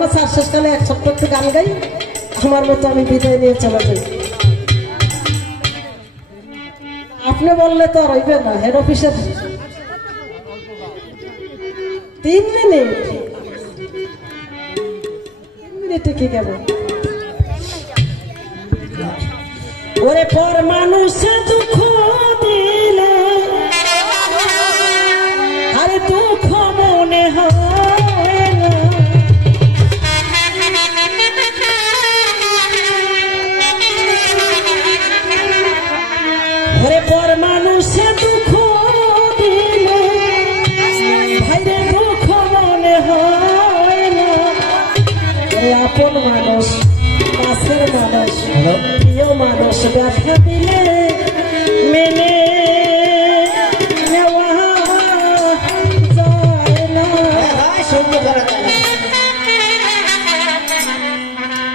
না স্যার শেষকালে এক ছোট্ট একটু গান গাই, আমার মতো আমি বিদায় নিয়ে চলে যাই। আপনি বললে তো আর হইবে না, হেড অফিসের 3 মিনিটে কি গেল? ওরে পর মানুষ দুঃখ দিলে আরে দুঃখ মনে হয় না, ওরে পর মানুষ দুঃখ দিলে ভাইরে দুঃখ মনে হয় না, আপন মানুষ কাছের মানুষ প্রিয় মানুষ ব্যথা দিলে মেনে নেওয়া যায় না।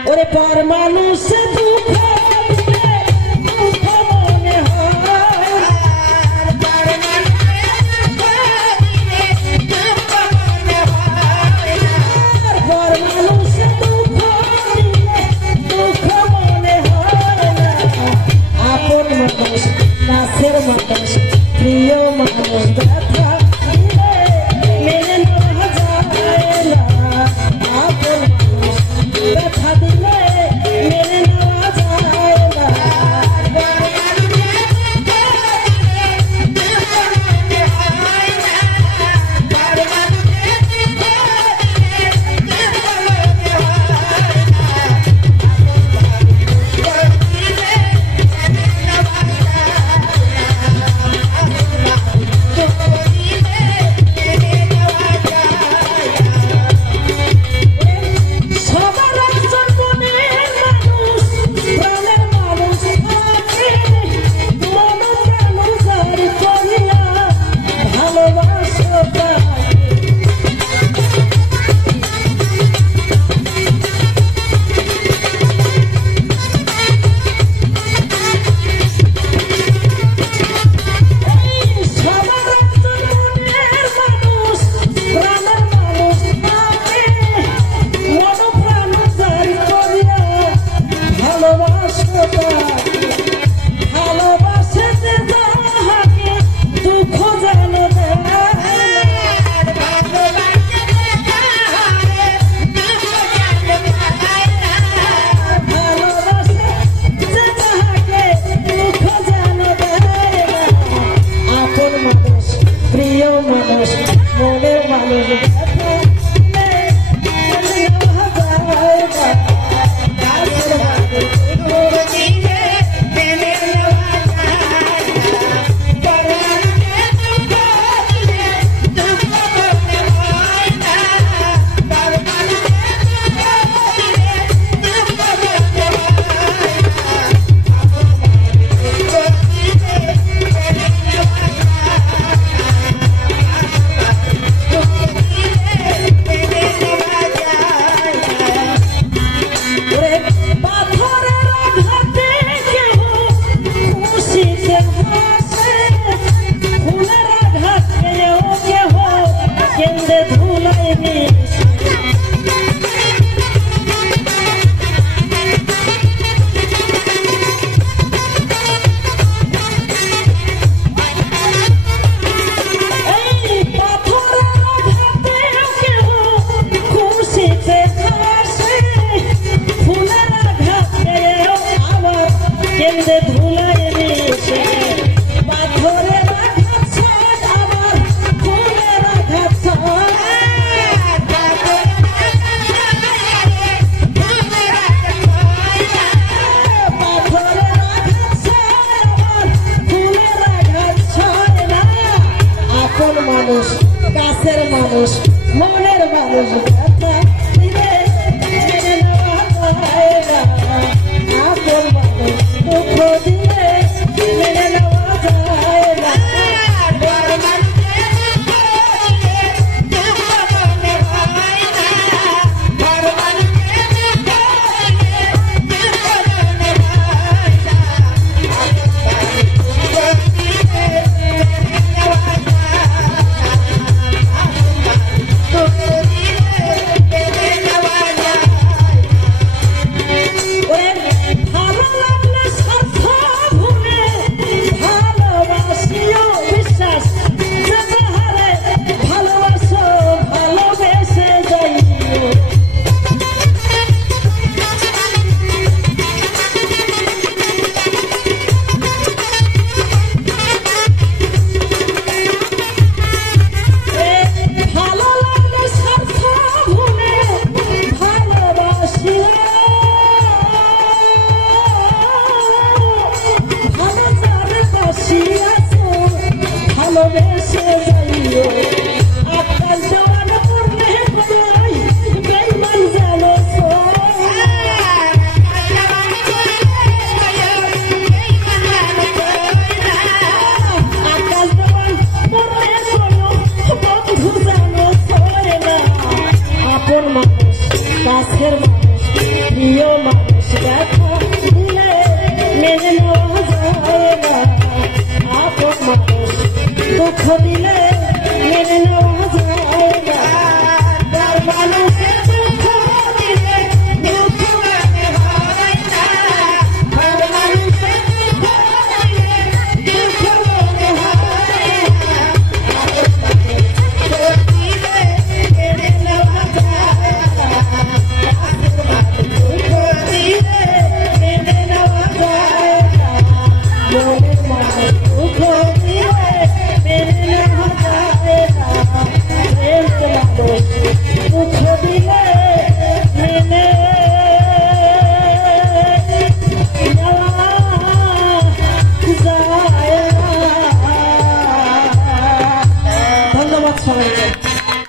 ওরে পর মানুষ দুঃখ দুঃখ মনে হয়, পর মানুষ দুঃখ দিলে দুঃখ মনে হয় না, আপন মানুষ কাছের মানুষ প্রিয় মানুষ ব্যথা দিলে মেনে নেওয়া যায় না, আপন মানুষ ব্যথা দিলে মেনে নেওয়া কাছের মানুষ প্রিয় মানুষ দেখা দিলে মেনে নেওয়া যায় না, আপন মানুষ দুঃখ দিলে মেনে নেওয়া